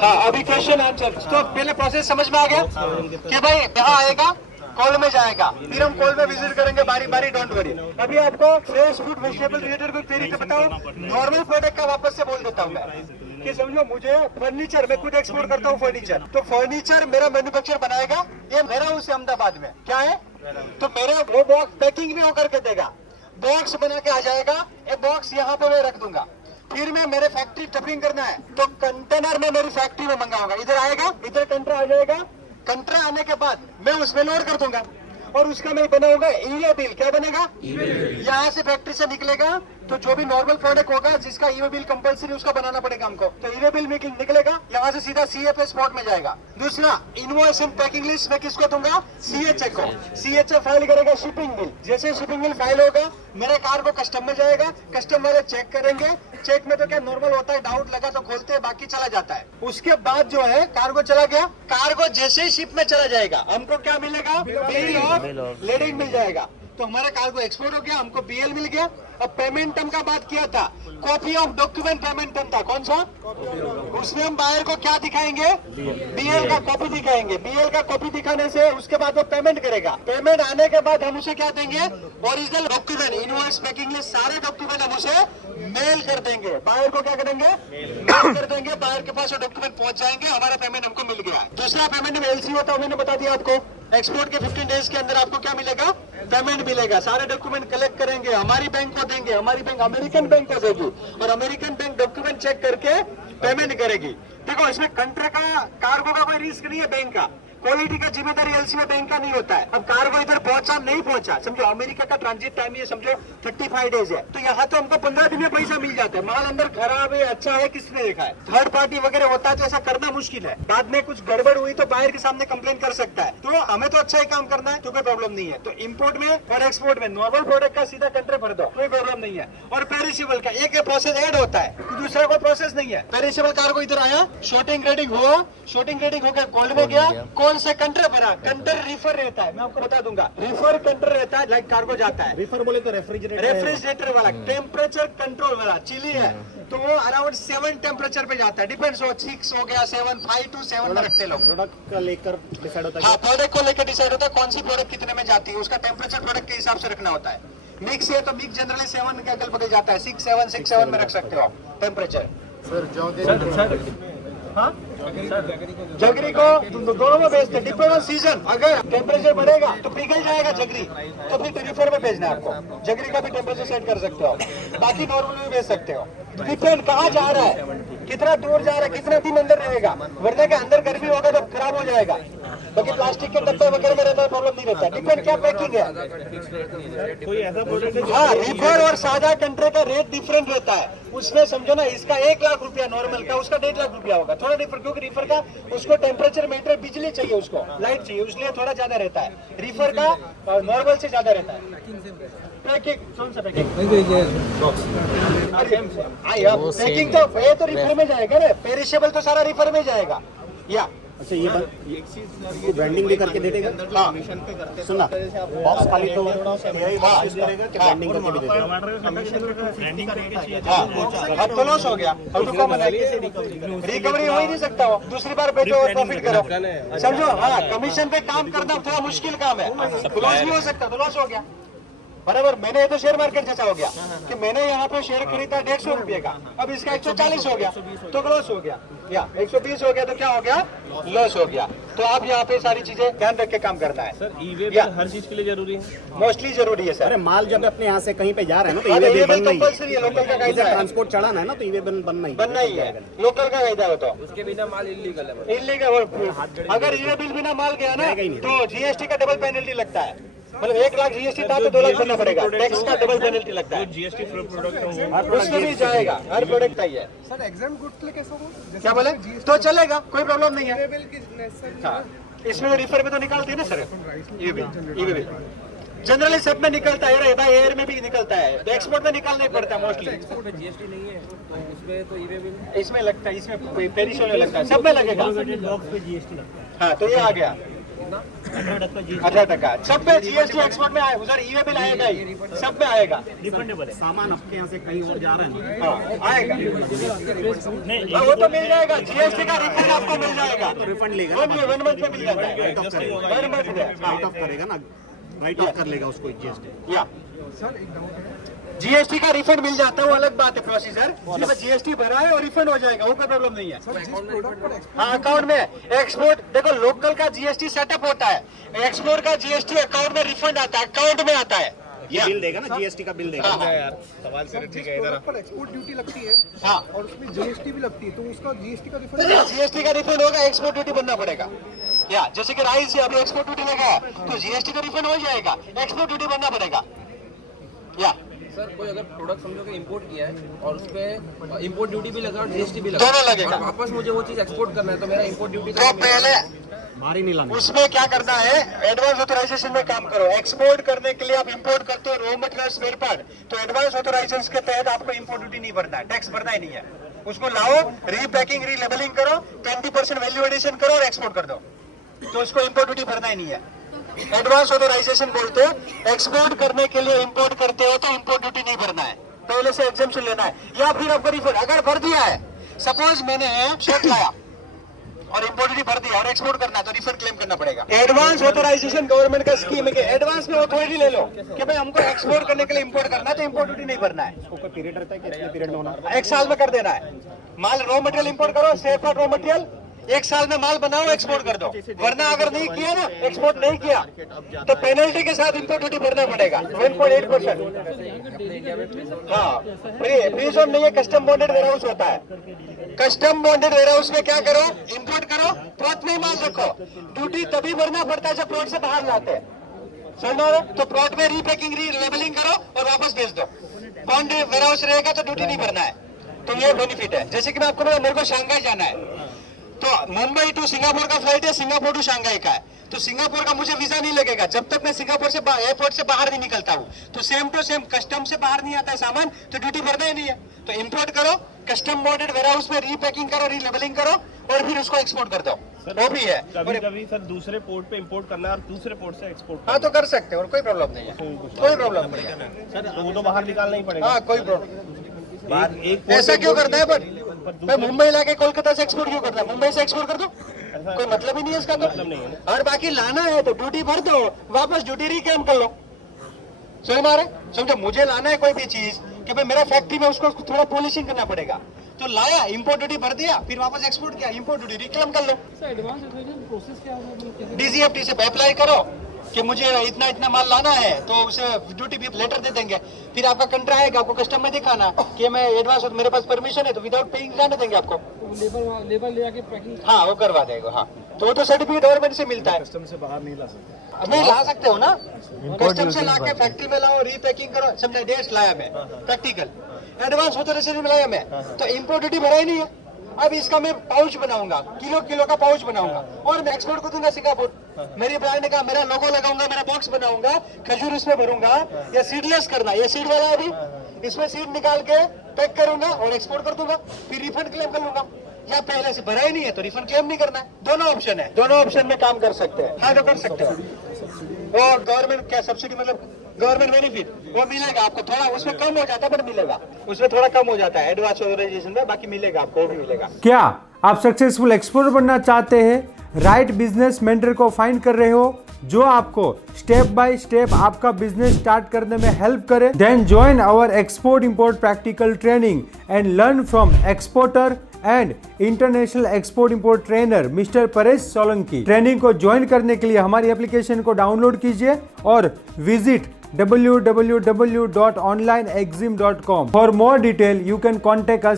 हाँ, अभी question answer. तो पहले प्रोसेस समझ में आ गया कि भाई यहाँ आएगा, कॉल में जाएगा, फिर हम कॉल में विजिट करेंगे बारी बारी, डोंट वरी। अभी आपको फ्रेश फूड वेजिटेबल रिलेटेड कोई क्वेरी का बताओ, नॉर्मल प्रोडक्ट का वापस से बोल देता हूँ मैं कि समझो मुझे फर्नीचर, मैं खुद एक्सपोर्ट करता हूँ फर्नीचर, तो फर्नीचर मेरा मैन्युफैक्चर बनाएगा, ये मेरा उसे अहमदाबाद में क्या है, तो मेरा वो बॉक्स पैकिंग भी होकर के देगा, बॉक्स बना के आ जाएगा, ये बॉक्स यहाँ पे मैं रख दूंगा, फिर मैं मेरे फैक्ट्री टपिंग करना है तो कंटेनर में मेरी फैक्ट्री में मंगाऊंगा, इधर आएगा, इधर कंट्रा आ जाएगा, कंट्रा आने के बाद मैं उसमें लोड कर दूंगा और उसका मैं बनाऊंगा ई-वे बिल। क्या बनेगा? यहाँ से फैक्ट्री से निकलेगा तो जो भी नॉर्मल प्रोडक्ट होगा जिसका ई-वे बिल कंपलसरी उसका बनाना पड़ेगा हमको, तो ई-वे बिल निकलेगा, यहाँ से सीधा CFA स्पॉट में जाएगा। दूसरा, इनवॉइस एंड पैकिंग लिस्ट मैं किसको दूंगा? CHA को। CHA फाइल करेगा शिपिंग बिल, जैसे शिपिंग बिल फाइल होगा मेरे कार को कस्टम में जाएगा, कस्टम वाले चेक करेंगे, चेक में तो क्या नॉर्मल होता है, डाउट लगा तो खोलते हैं, बाकी चला जाता है। उसके बाद जो है कार्गो चला गया, कार्गो जैसे ही शिप में चला जाएगा हमको क्या मिलेगा? बिल ऑफ लेडिंग मिल जाएगा, तो हमारा कार्गो एक्सपोर्ट हो गया, हमको BL मिल गया। अब पेमेंट टर्म का बात किया था, copy of document payment term था, कौन सा? उसमें हम बायर को क्या दिखाएंगे? BL का कॉपी दिखाएंगे, BL का कॉपी दिखाने से उसके बाद वो पेमेंट करेगा, पेमेंट आने के बाद हम उसे क्या देंगे? Original document, invoice, packing list, सारे डॉक्यूमेंट हम उसे मेल कर देंगे, बायर को क्या करेंगे? मेल कर देंगे, बायर के पास वो डॉक्यूमेंट पहुंच जाएंगे, हमारा पेमेंट हमको मिल गया। दूसरा पेमेंट में LC होता है, मैंने बता दिया आपको, एक्सपोर्ट के 15 डेज के अंदर आपको क्या मिलेगा? पेमेंट मिलेगा, सारे डॉक्यूमेंट कलेक्ट करेंगे, हमारी बैंक को देंगे, हमारी बैंक अमेरिकन बैंक को देगी और अमेरिकन बैंक डॉक्यूमेंट चेक करके पेमेंट करेगी। देखो इसमें कंट्री का, कार्गो का कोई रिस्क नहीं है, बैंक का क्वालिटी का जिम्मेदारी LC में बैंक का नहीं होता है। अब कार्गो इधर पहुंचा नहीं पहुंचा, समझो अमेरिका का ट्रांजिट टाइम ये समझो 35 डेज है, तो यहाँ तो हमको 15 दिन में पैसा मिल जाता है, माल अंदर खराब है, अच्छा है, किसने देखा है? थर्ड पार्टी वगैरह होता है तो ऐसा करना मुश्किल है, बाद में कुछ गड़बड़ हुई तो बाहर के सामने कंप्लेन कर सकता है, तो हमें तो अच्छा ही काम करना है, तो कोई प्रॉब्लम नहीं है। तो इम्पोर्ट में और एक्सपोर्ट में नॉर्मल प्रोडक्ट का सीधा कंट्री भर दो, कोई प्रॉब्लम नहीं है। और पेरिशेबल का एक प्रोसेस ऐड होता है, दूसरा कोई प्रोसेस नहीं है। पेरिशेबल कार्गो इधर आया, शॉर्टिंग ग्रेडिंग हुआ, शॉर्टिंग ग्रेडिंग होकर कोल्ड में गया, कौन से कंट्री भरा? कंटर रिफर रहता है, मैं आपको बता दूंगा, रिफर कंटर रहता है, लाइक कार्गो जाता है, रिफर बोले तो रेफ्रिजरेटर वाला, टेम्परेचर कंट्रोल वाला, चिली है तो वो अराउंड 7 टेम्परेचर पे जाता है, डिपेंड्स हो 6 हो गया, 7, 5 to 7 में रखते लोग। प्रोडक्ट का लेकर डिसाइड होता है। हाँ, प्रोडक्ट को लेकर डिसाइड होता है कौन सी प्रोडक्ट कितने में जाती है, उसका टेम्परेचर प्रोडक्ट के हिसाब से रखना होता है। मिक्स है तो मिक्स जनरली 7 के अगल बगल जाता है, 6, 7 में रख सकते हो आप टेम्परेचर। हाँ, जगरी को दोनों में भेजते हैं, डिपेंड ऑन सीजन। अगर टेम्परेचर बढ़ेगा तो पिघल जाएगा जगरी, तो फिर रिफर में भेजना है आपको, जगरी का भी टेम्परेचर सेट कर सकते हो, बाकी नॉर्मल में भेज सकते हो। डिपेंड कहाँ जा रहा है, कितना दूर जा रहा है, कितना दिन अंदर रहेगा, वरना के अंदर गर्मी होगा तो खराब हो जाएगा, बाकी प्लास्टिक के डब्बे वगैरह में रहता है, प्रॉब्लम नहीं रहता। डिपेंड क्या पैकिंग है। कोई ऐसा प्रोडक्ट है? हाँ, रिफर और सादा कंट्री का रेट डिफरेंट रहता है, उसमें समझो ना, इसका 1 लाख रुपया नॉर्मल का, उसका 1.5 लाख रुपया होगा, थोड़ा डिफर, क्योंकि रिफर का उसको टेम्परेचर मीटर, बिजली चाहिए, उसको लाइट चाहिए, इसलिए थोड़ा ज्यादा रहता है, रिफर का नॉर्मल से ज्यादा रहता है। पैकिंग कौन सा पैकिंग? पैकिंग तो ये तो रिफर में जाएगा ना, पेरिशेबल तो सारा रिफर में जाएगा। या अच्छा, ये ब्रांडिंग भी करके दे देगा? हाँ, सुना, बॉक्स खाली तो यूज करेगा कि ब्रांडिंग करके भी देगा? हाँ, अब तो लॉस हो गया, अब तो कॉमन है, रिकवरी हो ही नहीं सकता हो, दूसरी बार बेचो और प्रॉफिट करो, समझो। हाँ, कमीशन पे काम करना थोड़ा मुश्किल काम है, लॉस भी हो सकता, तो लॉस हो गया बराबर। मैंने ये तो शेयर मार्केट जैसा हो गया कि मैंने यहाँ पे शेयर खरीदा 150 रुपये का, अब इसका 140 हो गया तो लॉस हो गया, या 120 हो गया तो क्या हो गया? लॉस हो गया। तो आप यहाँ पे सारी चीजें ध्यान रख के काम करना है। सर, ई-वे हर चीज के लिए जरूरी है? मोस्टली जरूरी है सर। अरे माल जब अपने यहाँ से कहीं पे जा रहे हैं ना तो ई-वे ई-वे कंपल्सरी है, लोकल का कायदा है, ट्रांसपोर्ट चढ़ाना है ना तो ई-वे बनना ही है, लोकल का कायदा है। तो उसके बिना माल इलीगल है। इलीगल, अगर ई-वे बिल बिना माल गया ना तो GST का डबल पेनल्टी लगता है, मतलब 1 लाख GST था तो 2 लाख भरना पड़ेगा, टैक्स का डबल पेनल्टी लगता है। जीएसटी प्रोडक्ट उसमें भी जाएगा, हर प्रोडक्ट चाहिए। सर एग्जाम गुड्स के लिए कैसा होगा? क्या बोले? तो चलेगा, कोई प्रॉब्लम नहीं है। हाँ, इसमें रिफर में तो निकालते हैं ना सर, ये भी जनरली सब में निकलता है, भाई एयर में भी निकलता है, तो एक्सपोर्ट में निकालना ही पड़ता है मोस्टली। जीएसटी नहीं है तो उसमें तो ई-वे बिल इसमें लगता है, इसमें पेरिशेबल लगता है, सब में लगेगा। बॉक्स पे GST लगता है। हाँ, तो ये आ गया। 18%। सब में जीएसटी एक्सपोर्ट में आए, उधर ईवे बिल आएगा ही, सब में आएगा। सामान आपके यहाँ से कहीं और जा रहा है ना, हाँ, आएगा। हाँ, वो तो मिल जाएगा, जीएसटी का रिफंड आपको मिल जाएगा। रिफंड लेगा, 1 मंथ में मिल जाता है। राइट ऑफ करेगा, 1 मंथ में, हाँ। राइट ऑफ करेगा ना, राइट ऑफ कर लेगा उसको जीएसटी। या जीएसटी का रिफंड मिल जाता है, वो अलग बात है प्रोसीजर। सिर्फ जीएसटी भरा है और रिफंड हो जाएगा, वो कोई प्रॉब्लम नहीं है। हाँ, अकाउंट में एक्सपोर्ट देखो, लोकल का जीएसटी सेटअप होता है, एक्सपोर्ट का जीएसटी अकाउंट में रिफंड आता है, अकाउंट में आता है। ये बिल देगा ना, जीएसटी का बिल देगा। प्रोडक्ट पर एक्सपोर्ट ड्यूटी लगती है हाँ, और उसमें जीएसटी भी लगती है, तो उसका जीएसटी का रिफंड जीएसटी का रिफंड होगा, एक्सपोर्ट ड्यूटी भरना पड़ेगा। या जैसे कि राइस से अभी एक्सपोर्ट ड्यूटी लगा तो जीएसटी का रिफंड हो जाएगा, एक्सपोर्ट ड्यूटी भरना पड़ेगा। या सर कोई अगर प्रोडक्ट समझो कि इंपोर्ट किया है और उस पे इंपोर्ट ड्यूटी भी लगा और जीएसटी भी लगा, दोनों लगेगा। और वापस मुझे वो चीज एक्सपोर्ट करना है तो मेरा इंपोर्ट ड्यूटी तो पहले बाहर ही नहीं लाना। उसमें क्या करना है, एडवांस ऑथराइजेशन में काम करो। एक्सपोर्ट करने के लिए आप इंपोर्ट करते हो रॉ मटेरियल स्पेयर पार्ट, तो एडवांस ऑथराइजेशन के तहत आपको इंपोर्ट ड्यूटी नहीं भरना है, टैक्स भरना ही नहीं है। उसको लाओ, रीपैकिंग, रीलेबलिंग करो, 20% वैल्यू एडिशन करो और एक्सपोर्ट कर दो, तो उसको इंपोर्ट ड्यूटी भरना ही नहीं है। एडवांस ऑथराइजेशन बोलते हैं, एक्सपोर्ट करने के लिए इंपोर्ट करते हो तो इंपोर्ट ड्यूटी नहीं भरना है, पहले से एग्जेम्पशन लेना है, या फिर आपको रिफंड अगर भर दिया है, सपोज मैंने शर्ट लाया और इंपोर्ट ड्यूटी भर दिया और एक्सपोर्ट करना है तो रिफंड क्लेम करना पड़ेगा। एडवांस ऑथराइजेशन गवर्नमेंट का स्कीम है कि एडवांस में अथॉरिटी ले लो कि भाई हमको एक्सपोर्ट करने के लिए इंपोर्ट करना है तो इंपोर्ट ड्यूटी नहीं भरना है। उसको कोई पीरियड रहता है कि इतने पीरियड में होना? 1 साल में कर देना है। माल रॉ मटेरियल इंपोर्ट करो, स्पेयर पार्ट रॉ मटेरियल 1 साल में माल बनाओ, एक्सपोर्ट कर दो। वरना अगर नहीं किया ना, एक्सपोर्ट नहीं किया तो पेनल्टी के साथ इंपोर्ट ड्यूटी भरना पड़ेगा 1.8%। हाँ, फ्री जोन नहीं है, कस्टम बॉन्डेड वेयरहाउस होता है। कस्टम बॉन्डेड वेयरहाउस में क्या करो, इंपोर्ट करो, प्लॉट में माल रखो, ड्यूटी तभी भरना पड़ता है जब प्लॉट से बाहर लाते हैं, समझ रहे हो? तो प्लॉट में रीपैकिंग, रीलेबलिंग करो और वापस भेज दो। बॉन्डेड वेयरहाउस रहेगा तो ड्यूटी नहीं भरना है, तो ये बेनिफिट है। जैसे कि मैं आपको मेरे को शंघाई जाना है, तो मुंबई टू सिंगापुर का फ्लाइट है, सिंगापुर टू शंघाई का है, तो सिंगापुर का मुझे वीजा नहीं लगेगा जब तक मैं सिंगापुर से एयरपोर्ट से बाहर नहीं निकलता हूँ। तो सेम टू सेम कस्टम से बाहर नहीं आता है सामान तो ड्यूटी भरना ही नहीं है। तो इंपोर्ट करो, कस्टम बॉन्डेड वेयरहाउस में रीपैकिंग करो, रीलेबलिंग करो और फिर उसको एक्सपोर्ट कर दो, वो भी है। कभी सर दूसरे पोर्ट पे इंपोर्ट करना है और दूसरे पोर्ट से एक्सपोर्ट, हाँ तो कर सकते हो और कोई प्रॉब्लम नहीं है, कोई प्रॉब्लम नहीं है। सर वो तो बाहर निकालना ही पड़ेगा। हाँ, कोई प्रॉब्लम। एक ऐसा क्यों करता है? पर मैं मुंबई लाके कोलकाता से एक्सपोर्ट क्यों करता है? मुंबई से एक्सपोर्ट कर दो, कोई मतलब ही नहीं है इसका तो। और बाकी लाना है तो ड्यूटी भर दो, वापस ड्यूटी रिक्लेम कर लो। समझ मारे? समझो, मुझे लाना है कोई भी चीज कि भाई मेरा फैक्ट्री में उसको थोड़ा पॉलिशिंग करना पड़ेगा, तो लाया, इंपोर्ट ड्यूटी भर दिया, फिर वापस एक्सपोर्ट किया, इंपोर्ट ड्यूटी रिक्लेम कर लो। डीजीएफटी से अप्लाई करो कि मुझे इतना इतना माल लाना है, तो उसे ड्यूटी भी लेटर दे देंगे। फिर आपका कंट्रा आएगा, आपको कस्टम में दिखाना कि मैं एडवांस, मेरे पास परमिशन है, तो विदाउट पेइंग जाने देंगे आपको। लेबर ले आके पैकिंग, हाँ वो करवा देगा। हाँ, तो वो तो सर्टिफिकेट गवर्नमेंट से मिलता है। कस्टम से बाहर नहीं ला सकते, नहीं ला सकते हो ना, कस्टम से लाके फैक्ट्री में लाओ, रीपैकिंग करो। समझे, डेट्स लाया मैं प्रैक्टिकल, एडवांस ऑथराइजेशन में लाया मैं, तो इंपोर्ट ड्यूटी भरा ही नहीं है। अब इसका मैं पाउच बनाऊंगा, किलो का पाउच बनाऊंगा और मैं एक्सपोर्ट कर दूंगा सिंगापुर। मेरी ब्रांड का मेरा लोगो लगाऊंगा, मेरा बॉक्स बनाऊंगा, खजूर इसमें भरूंगा, या सीडलेस करना, ये सीड वाला है अभी, इसमें सीड निकाल के पैक करूंगा और एक्सपोर्ट कर दूंगा, फिर रिफंड क्लेम कर लूंगा। या पहले से भरा ही नहीं है तो रिफंड क्लेम नहीं करना है। दोनों ऑप्शन है, दोनों ऑप्शन में काम कर सकते हैं। हाँ, तो कर सकते हो। और गवर्नमेंट क्या सब्सिडी, मतलब गवर्नमेंट बेनिफिट वो मिलेगा आपको, थोड़ा उसमें कम हो जाता है पर मिलेगा, उसमें थोड़ा कम हो जाता है एडवांस ऑथराइजेशन में, बाकी मिलेगा आपको, वो भी मिलेगा। क्या आप सक्सेसफुल एक्सपोर्टर बनना चाहते हैं? राइट बिजनेस मेंटर को फाइंड कर रहे हो जो आपको स्टेप बाय स्टेप आपका बिजनेस स्टार्ट करने में हेल्प करे? Then join our export import practical training and learn from exporter and international export import trainer mister Paresh Solanki. Training को ज्वाइन करने के लिए हमारी एप्लीकेशन को डाउनलोड कीजिए और visit www.onlineexim.com. For more detail, you can contact us